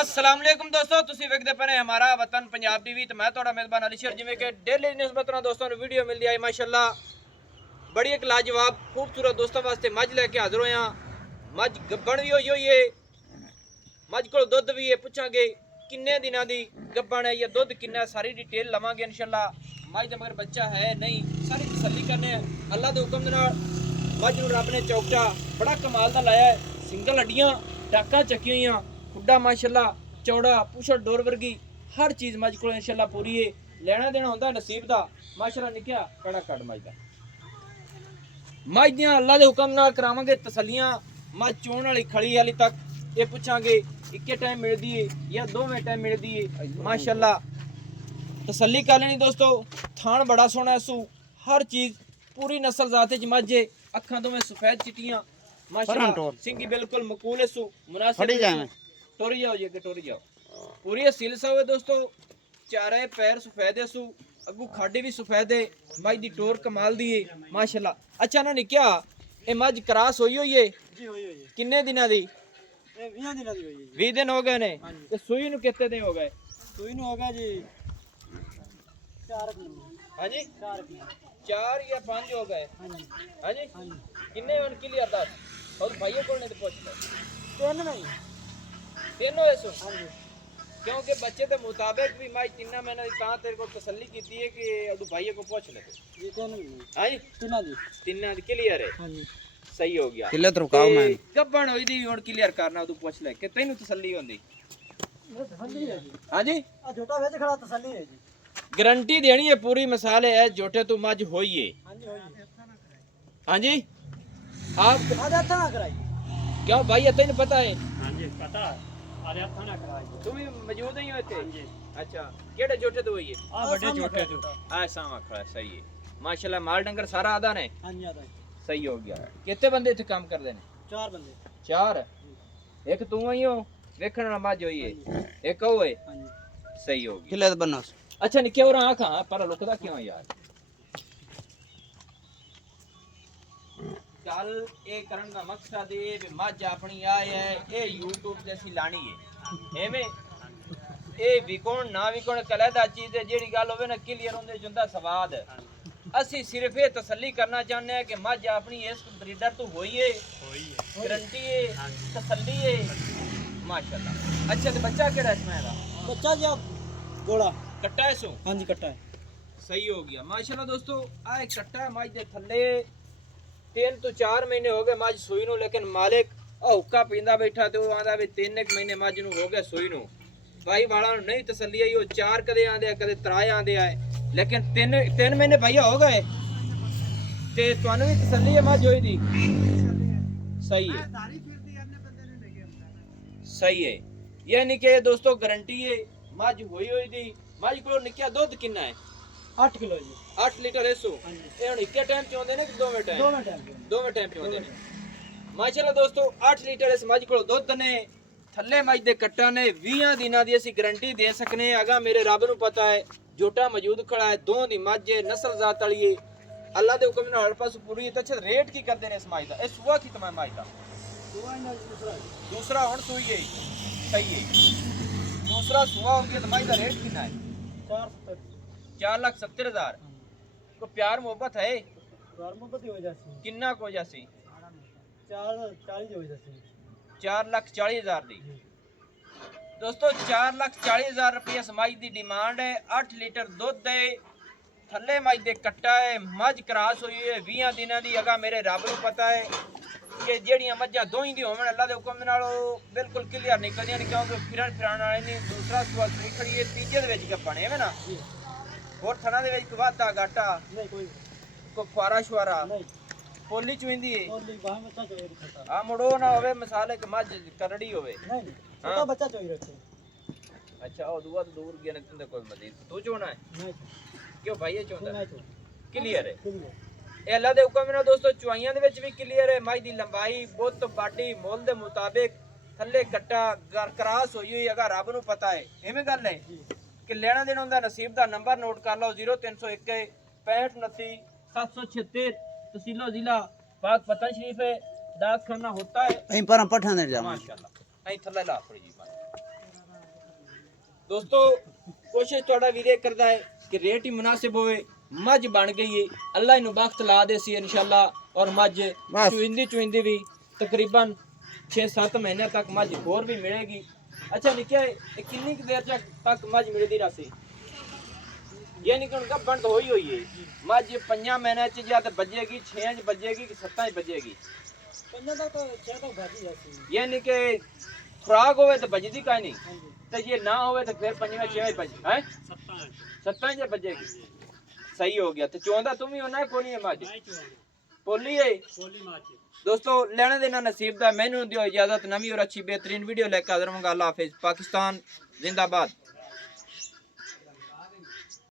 अस्सलाम वालेकुम दोस्तों, ਤੁਸੀਂ ਵੇਖਦੇ ਪਏ ਹਮਾਰਾ ਵਤਨ ਪੰਜਾਬ ਟੀਵੀ ਤੇ ਮੈਂ ਤੁਹਾਡਾ ਮੇਜ਼ਬਾਨ ਅਲੀ ਸ਼ਰ। ਜਿਵੇਂ ਕਿ ਡੇਲੀ ਨਿਸਬਤ ਨਾਲ ਦੋਸਤਾਂ ਨੂੰ ਵੀਡੀਓ ਮਿਲਦੀ ਆਈ ਮਾਸ਼ਾਅੱਲਾ ਬੜੀ ਇੱਕ ਲਾਜਵਾਬ ਖੂਬਸੂਰਤ ਦੋਸਤਾਂ ਵਾਸਤੇ ਮੱਝ ਲੈ ਕੇ ਹਾਜ਼ਰ ਹੋਇਆ। ਮੱਝ ਗੱਬਣ ਵੀ ਹੋਈ ਹੈ, ਮੱਝ ਕੋਲ ਦੁੱਧ ਵੀ ਹੈ। ਪੁੱਛਾਂਗੇ ਕਿੰਨੇ ਦਿਨਾਂ ਦੀ ਗੱਬਣ ਹੈ ਜਾਂ ਦੁੱਧ ਕਿੰਨਾ, ਸਾਰੀ ਡਿਟੇਲ ਲਵਾਂਗੇ ਇਨਸ਼ਾਅੱਲਾ। ਮੱਝ ਦਾ ਮਗਰ ਬੱਚਾ ਹੈ ਨਹੀਂ, ਸਾਰੀ ਤਸੱਲੀ ਕਰਨੇ ਆ ਅੱਲਾ ਦੇ ਹੁਕਮ ਦੇ ਨਾਲ। ਮੱਝ ਨੂੰ ਰੱਬ ਨੇ ਚੌਕਟਾ ਬੜਾ ਕਮਾਲ ਦਾ ਲਾਇਆ ਹੈ, ਸਿੰਗਲ ਹੱਡੀਆਂ ਟਾਕਾਂ ਚੱਕੀਆਂ ਹੋਈਆਂ, खुड्डा माशाअल्लाह चौड़ा, पुछड़ डोर वर्गी हर चीज़ मज को इंशाअल्लाह पूरी है। लेना देना होंदा नसीब दा माशाअल्लाह। निकया कड़ा कट मज दा मज दियां अल्लाह दे हुक्म नाल करावांगे तसल्लियां। मज चोण वाली खड़ी हाली तक ये पुछांगे इक्के टाइम मिलदी है या दोवें टाइम मिलदी है माशाअल्लाह। तसल्ली कर लेनी दोस्तों। थान बड़ा सोहना है, सू हर चीज़ पूरी नस्ल जात च मज है। अखां दोवें सफेद चिट्टियां माशाअल्लाह, सिंगी बिल्कुल मकूल है, सू मुनासिब टोरी जाओ जी, अगे टोरी जाओ। पूरी असील सा हुए दोस्तों, चारे पैर सफेद है, सू अगू खाडी भी सफेद है। मज दी टोर कमाल दी है माशाअल्लाह। अच्छा ना निकया ए मज क्रॉस होई है जी, होई है। किन्ने दिना दी? ए 20 दिना दी होई है। 20 दिन हो गए ने। ते सूई नु कितने दिन हो गए? सूई नु हो गया जी 4 दिन। हां जी 4 या 5 हो गए। हां जी हां जी किन्ने वन क्लियर दस और भाइयों को ने पूछ ले। तीन नहीं तीनों है सो। हां जी, क्योंकि बच्चे के मुताबिक भी मैं 3 महीने की कहां तेरे को तसल्ली की थी कि अदू भाई को पूछ ले। ये तीन नहीं हां जी तीन जी 3 क्लियर है। हां जी सही हो गया। किले तो रुकाओ मैं गब्बन होई दी हुन क्लियर करना अदू पूछ ले कि तैनू तसल्ली होंदी। ये तसल्ली है जी। हां जी आ छोटा वेच खड़ा तसल्ली है जी। गारंटी देनी है पूरी। मिसाल है जोटे तू मज होई है। हां जी होई है। हां जी आप आज हथा ना कराई। क्यों भाई तैनू पता है? हां जी पता है। आज हथा ना कराई। तुम भी मौजूद ही हो इथे? हां जी। अच्छा केड़े जोटे तो हुई है? आ बड़े छोटे तो। आ सामा खड़ा सही है माशाल्लाह। माल डंगर सारा आदा ने। हां जी आदा। सही हो गया। कितने बंदे इथे काम करदे ने? 4 बंदे। 4 एक तू ही हो देखण वाला मज होई है, एक ओ है। हां जी सही हो गया। किले तो बनो अच्छा निके और आंखा पर लुकदा क्यों यार? गल ए करन दा मकसद ए भी मज अपनी आए है ए YouTube जैसी लानी है। एवें ए विकोण ना विकोण कलैदा चीज है। जेड़ी गल होवे ना क्लियर होंदे जुंदा स्वाद। ਅਸੀਂ ਸਿਰਫ ਇਹ ਤਸੱਲੀ ਕਰਨਾ ਚਾਹੁੰਦੇ ਹਾਂ ਕਿ ਮੱਝ ਆਪਣੀ ਇਸ ਬਰੀਡਰ ਤੋਂ ਹੋਈ ਹੈ ਗਰੰਟੀ ਹੈ ਤਸੱਲੀ ਹੈ ਮਾਸ਼ਾਅੱਲਾ। ਅੱਛਾ ਤੇ ਬੱਚਾ ਕਿਹੜਾ ਇਸ ਦਾ? बच्चा जी गोला। ਕੱਟਾ ਹੈ ਸੋ? हां जी कट्टा है। ਸਹੀ ਹੋ ਗਿਆ ਮਾਸ਼ਾਅੱਲਾ। ਦੋਸਤੋ ਆ ਇੱਕ ਕੱਟਾ ਮੱਝ ਦੇ ਥੱਲੇ 3 ਤੋਂ 4 ਮਹੀਨੇ ਹੋ ਗਏ ਮੱਝ ਸੂਈ ਨੂੰ, ਲੇਕਿਨ ਮਾਲਿਕ ਹੁੱਕਾ ਪੀਂਦਾ ਬੈਠਾ ਤੇ ਉਹ ਆਂਦਾ ਵੀ 3 ਮਹੀਨੇ ਮੱਝ ਨੂੰ ਹੋ ਗਿਆ ਸੂਈ ਨੂੰ। ਭਾਈ ਵਾਲਾ ਨੂੰ ਨਹੀਂ ਤਸੱਲੀ ਆਈ। ਉਹ 4 ਕਦੇ ਆਂਦੇ ਆ ਕਦੇ 3 ਆਂਦੇ ਆ, लेकिन 3 महीने भैया हो गए ते तुहानू भी तसल्ली है मज होई दी। सही है सही है। यानी कि दोस्तों गारंटी है मज होई दी। मज को निक्या दुध कितना है? 8 किलो जी। 8 लीटर है सो। ये हुन इक्के टाइम चोंदे ने कि दोवें टाइम? दोवें टाइम चोंदे ने माशाल्लाह। दोस्तों 8 लीटर इस मज को दुध ने। थल्ले मज दे कट्टा ने 20 दिनां दी असी गारंटी दे सकने। अगा मेरे रब नू पता है जोटा मौजूद खड़ा है, दों दी मज है, नस्ल जात वाली है, अल्लाह दे हुक्म नाल हर पास पूरी है। अच्छा रेट की करदे ने इस मज दा? ए सुआ की तमाम मज दा दूसरा हुन सूई है। सही है दूसरा सुआ हो गया तो मज दा रेट कितना है? 4,70,000। को प्यार मोहब्बत है? प्यार मोहब्बत हो जासी। किन्ना को जासी? 440 हो जासी। 4,40,000 दी। दोस्तों 4,40,000 रुपये मज की डिमांड है। 8 लीटर दुध है, थले मज दे कट्टा है, मज क्रॉस हुई है 20 दिनों की। अगा मेरे रब को पता है कि जेड़ियां मज्जां दोही दी होवन अल्लाह दे हुक्म नाल बिल्कुल क्लियर निकलदियां ने, क्योंकि फिरन फिराण वाले नहीं। दूसरा सवाल सुई खड़ी है, तीजे दे विच गप्पण है ना और थना दे विच वाधा घाटा नहीं कोई को फारा शुआरा नहीं पोली चुंदी है। ओली बाहर बच्चा चोई रखता। आ मुड़ो ना होवे मिसाल एक मज करड़ी होवे। नहीं छोटा बच्चा चोई रखे। अच्छा और दुआ तो दूर गया ने कोई मजीद तू चोना है? नहीं क्यों भाई ये चोंदा नहीं क्लियर है। क्लियर ਇਹ ਅੱਲਾ ਦੇ ਹੁਕਮ ਨਾਲ ਦੋਸਤੋ ਚੁਆਈਆਂ ਦੇ ਵਿੱਚ ਵੀ ਕਲੀਅਰ ਹੈ। ਮੱਝ ਦੀ ਲੰਬਾਈ ਬੁੱਤ ਬਾਡੀ ਮੁੱਲ ਦੇ ਮੁਤਾਬਿਕ ਥੱਲੇ ਕੱਟਾ ਕਰਾਸ ਹੋਈ ਹੋਈ ਅਗਾ ਰੱਬ ਨੂੰ ਪਤਾ ਹੈ। ਐਵੇਂ ਗੱਲ ਹੈ ਕਿ ਲੈਣਾ ਦੇਣਾ ਹੁੰਦਾ ਨਸੀਬ ਦਾ ਨੰਬਰ ਨੋਟ ਕਰ ਲਓ 0301 6529 776 तहसीलो जिला पाक पतन शरीफ है। डाक खाना होता है पर पठाने जा माशाल्लाह। थल्ले ला थोड़ी जी ਦੋਸਤੋ ਕੋਸ਼ਿਸ਼ ਤੁਹਾਡਾ ਵੀਰੇ ਕਰਦਾ ਹੈ ਕਿ ਰੇਟ ਹੀ ਮੁਨਾਸਿਬ ਹੋਵੇ। ਮੱਝ ਬਣ ਗਈ ਹੈ, ਅੱਲਾ ਇਹਨੂੰ ਬਖਤ ਲਾ ਦੇ ਸੀ ਇਨਸ਼ਾਅੱਲਾ। ਔਰ ਮੱਝ ਚੁਇੰਦੀ ਵੀ ਤਕਰੀਬਨ 6-7 ਮਹੀਨੇ ਤੱਕ ਮੱਝ ਹੋਰ ਵੀ ਮਿਲੇਗੀ। ਅੱਛਾ ਨਿੱਕਿਆ ਇਹ ਕਿੰਨੀ ਕੁ ਦੇਰ ਤੱਕ ਮੱਝ ਮਿਲਦੀ ਰਹੀ? ਯਾਨੀ ਕਿ ਉਨਕਾ ਬੰਦ ਹੋਈ ਹੈ ਮੱਝ 5 ਮਹੀਨੇ ਚ ਜਾਂ ਤੇ ਵੱਜੇਗੀ, 6 ਚ ਵੱਜੇਗੀ ਕਿ 7 ਚ ਵੱਜੇਗੀ? 5 ਤੱਕ ਤਾਂ 6 ਤੱਕ ਭਾਜੀ ਜਾਂਦੀ। ਯਾਨੀ ਕਿ ਖੁਰਾਕ ਹੋਵੇ ਤਾਂ ਵੱਜਦੀ ਕਾਈ ਨਹੀਂ, ਤੇ ਜੇ ਨਾ ਹੋਵੇ ਤਾਂ ਫਿਰ 5ਵੇਂ 6ਵੇਂ ਵੱਜ ਹੈ 7 ਚ ਵੱਜੇਗੀ। ਸਹੀ ਹੋ ਗਿਆ। ਤੇ ਚੋਂਦਾ ਤੂੰ ਵੀ ਹੋਣਾ ਕੋਈ ਨਹੀਂ ਹੈ ਮੱਝ ਪੋਲੀ ਹੈ। दोस्तों लेने देना नसीब दा। मैनू दियो इजाजत। नवी और अच्छी बेहतरीन वीडियो लेकर हाजिर होऊंगा। अल्लाह हाफिज। पाकिस्तान जिंदाबाद।